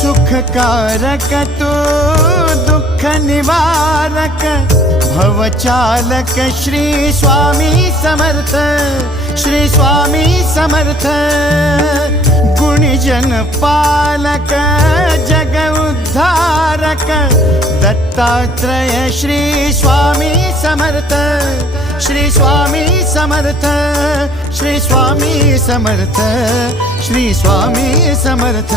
सुखकारको तु निवारक भवचालक श्री स्वामी समर्थ श्री स्वामी समर्थ गुणजन पालक जग उद्धारक दत्तात्रेय श्री स्वामी समर्थ श्री स्वामी समर्थ श्री स्वामी समर्थ श्री स्वामी समर्थ